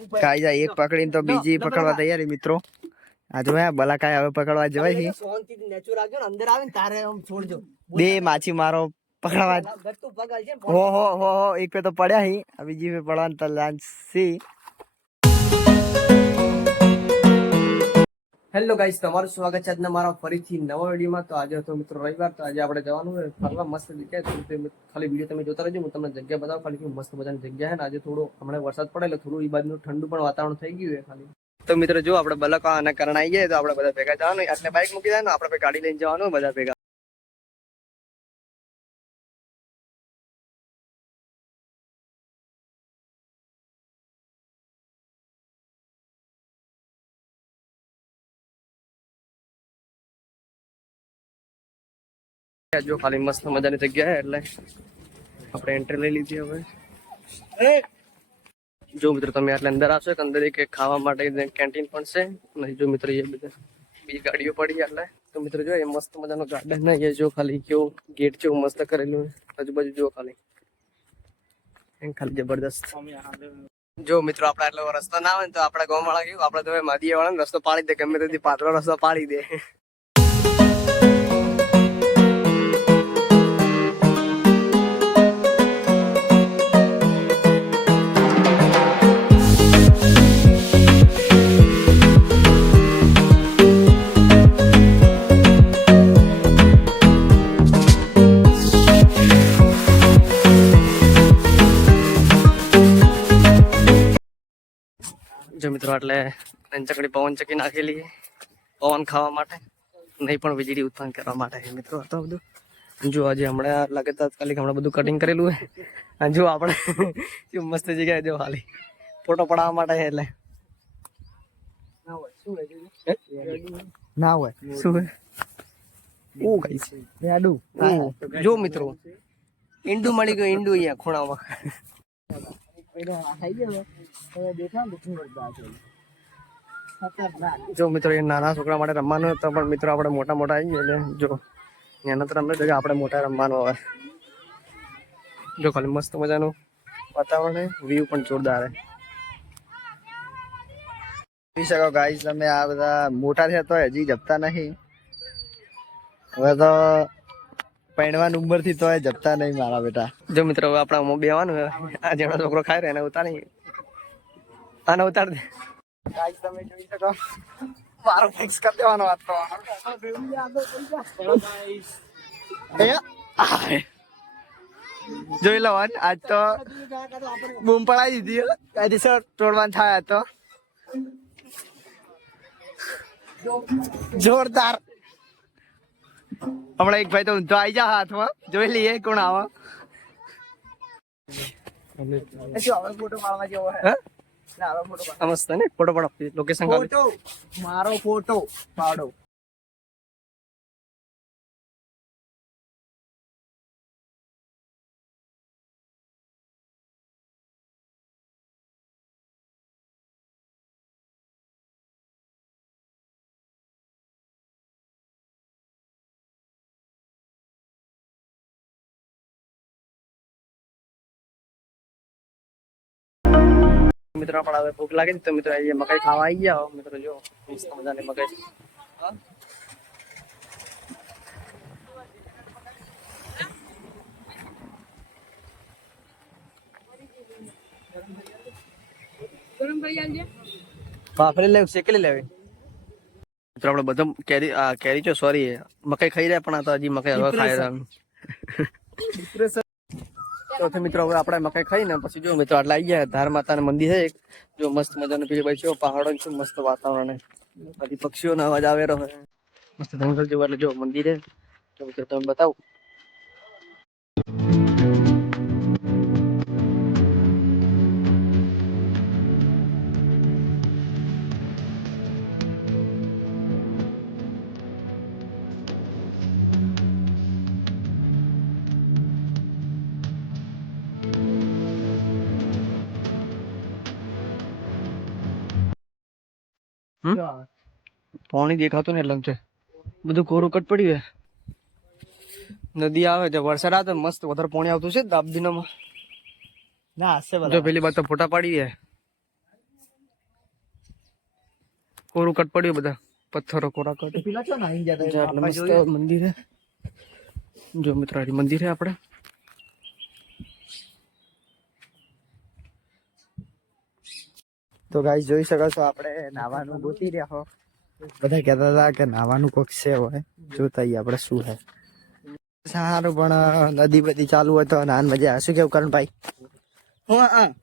કાઈ જાય એક પકડીને તો બીજી પકડવા તૈયારી મિત્રો. આ જો હે બલાકાય હવે પકડવા જવાય છે. શાંતિથી નેચર રાખજો ને અંદર આવે ને તારે આમ છોડજો. બે માછી મારો પકડવા. ગત્તુ પકડ છે. હો એક પે તો પડ્યા હી આ બીજી પે પડવાનું તો લાંસી. હેલો ગાઈસ, તમારું સ્વાગત છે આજના મારા ફરીથી નવા વિડીયોમાં. તો આજે હતો મિત્રો રવિવાર, તો આજે આપણે જવાનું છે ફરવા મસ્ત જગ્યાએ. ખાલી વિડીયો તમે જોતા રહેજો, હું તમને જગ્યા બતાવું. ખાલી મસ્ત મજાની જગ્યા છે ને આજે થોડું હમણાં વરસાદ પડે એટલે થોડું એ બાજુનું ઠંડુ પણ વાતાવરણ થઈ ગયું છે ખાલી. તો મિત્રો જો આપણે બલકા અને કરણ આવી જાય તો આપણે બધા ભેગા જવાનું. એટલે બાઇક મૂકી જાય ને આપણે ગાડી લઈને જવાનું બધા ભેગા. જો ખાલી મસ્ત મજાની જગ્યા છે એટલે આપણે એન્ટ્રી લઈ લીધી હવે. જો મિત્રો તમે આટલે અંદર આવશો તો અંદર એક ખાવા માટે કેન્ટીન પણ છે. અને જો મિત્રો એ બધા બીજી ગાડીઓ પડી એટલે તો મિત્રો જો એ મસ્ત મજાનો ગાર્ડન ને એ જો ખાલી કેવું ગેટ જેવું મસ્ત કરેલું આજુબાજુ જો ખાલી જબરદસ્ત. જો મિત્રો આપણે આટલો રસ્તો ના આવે ને તો આપણા ગામ વાળા કેવું આપણે તો માદીયા વાળા રસ્તો પાડી દે, ગમે તેથી પાતળો રસ્તો પાડી દે. જો મિત્રો એટલે ચકડી પવન ચકી નાખેલી પવન ખાવા માટે, નહીં પણ વીજળી ઉત્પન્ન કરવા માટે છે મિત્રો. તો બધું જો આજે હમણાં લાગે તાત્કાલિક હમણાં બધું કટિંગ કરેલું છે. અને જો આપણે મસ્ત જગ્યાએ જો ખાલી ફોટો પડાવવા માટે છે એટલે ના હોય શું ઓ ગાઈસ આડું જો મિત્રો ઈંડું મળી ગયું. ઈંડું અહીંયા ખૂણામાં જો મિત્રો એ નાના છોકરા માટે રમવાનું હતું પણ મિત્રો આપણે મોટા મોટા આવી ગયા એટલે જો એના તો રમે આપણે મોટા રમવાનું હવે. જો ખાલી મસ્ત મજાનું વાતાવરણ છે, વ્યૂ પણ જોરદાર છે. જોઈ શકો ગાઈસ તમે આ બધા મોટા થયા તો હજી જપતા નહીં. હવે તો પૈણવાની ઉંમર થી તો જપતા નહીં મારા બેટા. જો મિત્રો હવે આપણા બેવાનું આ જેનો છોકરો ખાય રહ્યો એને ઉતારી આને ઉતાર દે. ગાઈસ તમે જોઈ શકો મારો ફિક્સ કરી દેવાનો વાત તો જોઈ લો આજ તો બૂમ પડાવી દીધી કાયદેસર તોડવાનું થાય તો જોરદાર. હમણાં એક ભાઈ તો ઊંધો આવી જા હાથમાં, જોઈ લઈએ કોણ આવે. ફોટો પાડવા જેવો હે મસ્ત ને ફોટો પાડો લોકેશન મારો ફોટો પાડો. મિત્રો પણ હવે ભૂખ લાગે તો મિત્રો અહીંયા મકાઈ ખાવા આવી ગયા મિત્રો. જો મસ્ત મજાની મકાઈ બાફરી લેવી શેકેલી લેવી મિત્રો. આપણે બધા કેરી છો સોરી મકાઈ ખાઈ રહ્યા પણ આ તો હજી મકાઈ હવે ખાઈ રહ્યા. તો મિત્રો હવે આપણે મકાઈ ખાઈને પછી જો મિત્રો આટલા આવી ગયા ધાર માતાના મંદિર છે એક. જો મસ્ત મજાનું પેલી બાજુ પહાડો છે, મસ્ત વાતાવરણ બધી પક્ષીઓનો અવાજ આવે રહ્યો છે, મસ્ત જંગલ જેવું. એટલે જો મંદિર છે તો મિત્રો તમે બતાવો. પાણી દેખાતું ને એટલે છે બધું કોરું કટ પડ્યું. નદી આવે છે, વરસાદ આવે તો મસ્ત વધારે પાણી આવતું છે દાબદીનામાં. ના જો પેલી બાદ તો ફોટા પાડી કોરું કટ પડ્યું બધા પથ્થરો કોરા કટ પેલા છો ને અહીં જતા એટલે મસ્ત મંદિર હે જો મિત્રો આ મંદિર હે આપણે તો ગાઈસ જોઈ શકો છો આપણે નાવાનું ગોતી રહ્યા હો બધા કહેતા હતા કે નાવાનું કોક છે હોય જોતા આપણે શું હે સારું પણ નદી બધી ચાલુ હોય તો નાન મજા શું કેવું કરણભાઈ હું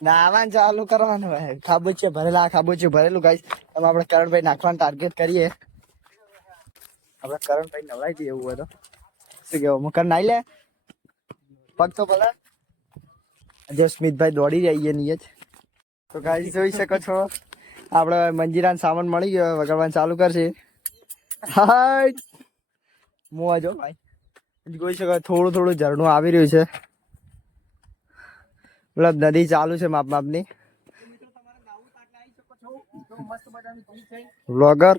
નાવાનું ચાલુ કરવાનું હોય ખાબોચિયા ભરેલા ખાબોચિયું ભરેલું ગાઈસ એમાં આપણે કરણભાઈ નાખવાનું ટાર્ગેટ કરીએ આપણે કરણભાઈ નવડાવી દઈએ એવું હોય તો શું કેવું મકર નાઈ લે પગ તો ભલે જો સ્મિતભાઈ દોડી જઈએ નહીં જ તો ગાઈસ જોઈ શકો છો આપણે મંજીરાનો સામાન મળી ગયો વગાડવાનું ચાલુ કરશે હાય મોવા જો ભાઈ જોઈ શકો થોડું થોડું ઝરણું આવી રહ્યું છે મતલબ નદી ચાલુ છે માપ માપની વ્લોગર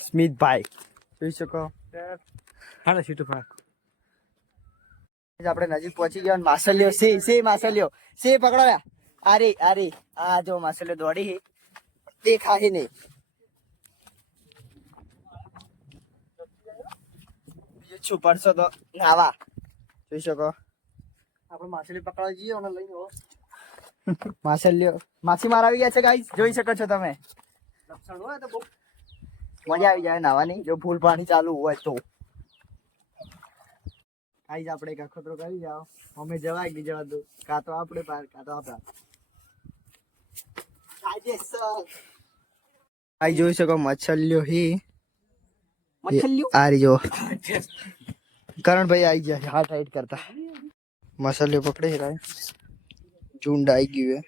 સ્મિતભાઈ જોઈ શકો આપણે નજીક પહોંચી ગયા માસલ્યો સે માસલ્યો સે પકડાયા અરે આ જો માસલ્યો દોડી દેખાય નહીં છું પડશો તો નાવા જોઈ શકો આપણે માછલી પકડવા જઈએ અને લઈ આવો માછલીઓ માછીમાર આવી ગયા છે ગાઈસ જોઈ શકો છો તમે લક્ષણ હોય તો બહુ મજા આવી જાય નાવાની જો ફૂલ પાણી ચાલુ હોય તો ગાઈસ આપણે એક અખતરો કરી જાઓ અમે જવાય કે જવા દો કાં તો આપણે પાર કાં તો આપણે ગાઈસ જોઈ શકો મછલીઓ હી આ જો કરણભાઈ આવી ગયા હાથ હાઈટ કરતા મસાલો પકડે હિરાય ઝુંડ આવી ગયું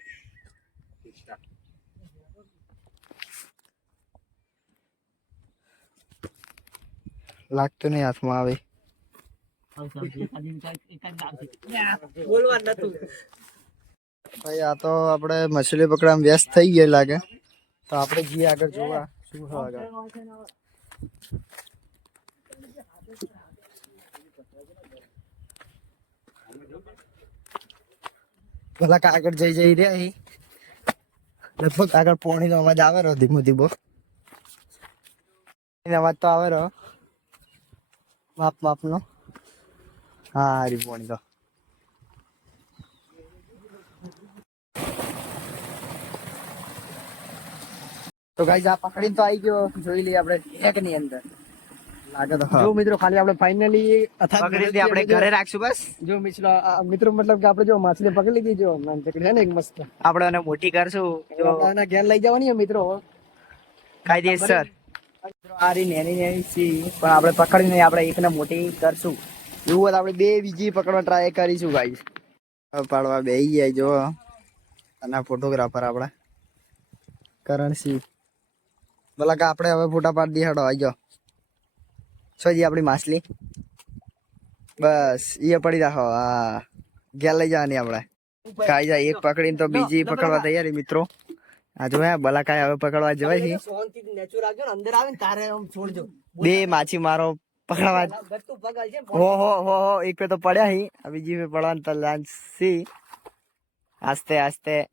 લાગતું નહીં હાથમાં આવે ભાઈ આ તો આપણે મછલી પકડવામાં વ્યસ્ત થઈ ગયા લાગે તો આપણે જઈએ આગળ જોવા શું છે આગળ ભલા આગળ જઈ રહ્યા લગભગ આગળ પોણી નો અવાજ આવે રહ્યો ધીમો ધીમો અવાજ તો આવે રહ્યો માપ નો હા હરી પોણી તો ગાઈસ આ પકડીને તો આવી ગયો જોઈ લઈએ આપણે એક ની અંદર લાગે તો જો મિત્રો ખાલી આપણે ફાઇનલી આપણે ઘરે રાખશું બસ જો મિત્રો મતલબ કે આપણે જો માછલી પકડી લીધી જો નાનચકડી છે ને એક મસ્ત આપણે એને મોટી કરશું જો આના ઘેર લઈ જવાની મિત્રો કાયદેસર આરી નેની સી પણ આપણે પકડીને આપણે એકને મોટી કરશું એવું હોય આપણે બે બીજી પકડવા ટ્રાય કરીશું ગાઈસ પાડવા બેહી જાય જો અને ફોટોગ્રાફર આપણા કરણસિંહ ભલા કે આપણે હવે ફોટા પાડી દઈએ હડો આવી જાઓ સોજી આપણી માછલી બસ એ પડી રાખો હા ઘેર લઈ જવાની આપણે કાઈ જાય એક પકડીને તો બીજી પકડવા તૈયારી મિત્રો આ જો ભલા કાય હવે પકડવા જવાય છે બે માછી મારો પકડવા હો એક પે તો પડ્યા હી બીજી પે પડવાનું તો લાંસી આસ્તે આસ્તે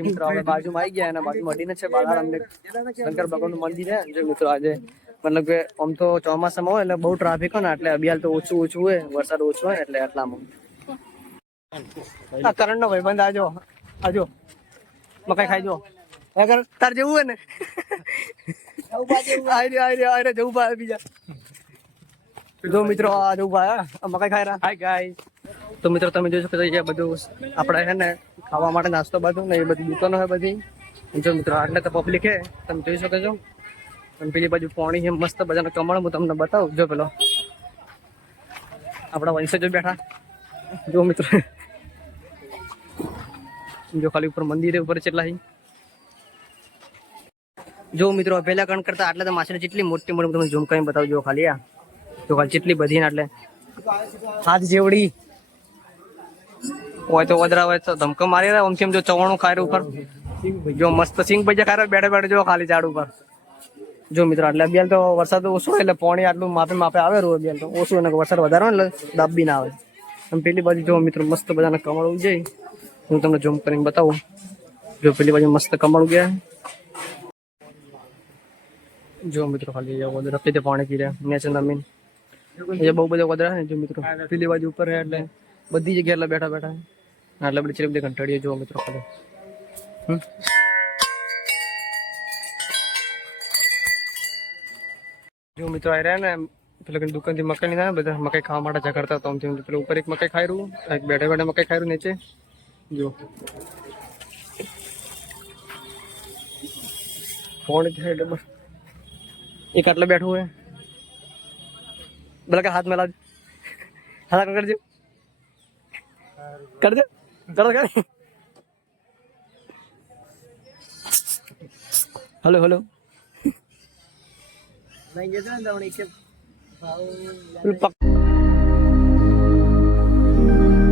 મિત્રો આપણે બાજુમાં આવી ગયા અને બાજુમાં અડીને છે બાલારામ શંકર ભગવાન નું મંદિર છે જો મિત્રો આજે મતલબ કે આમ તો ચોમાસામાં હોય એટલે બહુ ટ્રાફિક હોય ને એટલે અભિયાલ તો ઓછું હોય વરસાદ ઓછો હોય એટલે એટલામાં આ કરણ નો ભાઈબંધ આજો મકાઈ ખાઈ જો અગર તાર જેવું હોય ને જવું ભાઈ બીજા જો મિત્રો આ જવું ભાઈ મકાઈ ખાઈ રહ્યા હાય ગાઈસ તો મિત્રો તમે જોઈ શકો છો બધું આપણે છે ને ખાવા માટે નાસ્તો બધું ને એ બધી દુકાનો છે બધી જો મિત્રો આટલે તો પબ્લિક છે તમે જોઈ શકો છો અને પેલી બાજુ પાણી છે મસ્ત બધાનો કમળ હું તમને બતાવું જો પેલો આપણા વંશજો બેઠા જો મિત્રો જો ખાલી ઉપર મંદિર ઉપર કેટલા જો મિત્રો પહેલા કણ કરતા આટલે તો માછલી જેટલી મોટી મોટી તમને ઝૂમ કરીને બતાવું જો ખાલી આ જો ખાલી જેટલી બધી ને એટલે હાથ જેવડી હોય તો વધરા હોય તો ધમકો મારી રહ્યા આમથી જો ચવાણું ખાય ઉપર જો મસ્ત સિંગ ભજીયા ખાય બેઠે બેઠે જો ખાલી ઝાડ ઉપર જો મિત્રો એટલે અભિયાલ તો વરસાદ ઓછો એટલે પાણી આટલું માપે આવે રહ્યું અભિયાલ તો ઓછું અને વરસાદ વધારે હોય એટલે દાબી ના આવે અને પેલી બાજુ જો મિત્રો મસ્ત બધાના કમળ જાય હું તમને ઝૂમ કરીને બતાવું જો પેલી બાજુ મસ્ત કમળ ગયા જો મિત્રો ખાલી રખી પાણી પી રહ્યા નેચર નમીન એ બહુ બધા વદરા ને જો મિત્રો પેલી બાજુ ઉપર હે એટલે બધી જગ્યાએ એટલે બેઠા બેઠા એટલે બધી ચીરે બધી ઘંટાડીએ જો મિત્રો ખાલી જો મિત્રો આ રહ્યા ને પેલા દુકાન થી મકાઈ ના બધા મકાઈ ખાવા માટે ઝઘડતા તો આમથી પેલા ઉપર એક મકાઈ ખાઈ રહ્યું એક બેઠા બેઠા મકાઈ ખાઈ રહ્યું નીચે જો ફોન એક આટલે બેઠું હોય બોલા કે હાથ મેલા હાથ કરજો કરજો કરો કર હલો હલો નહીં જતો ને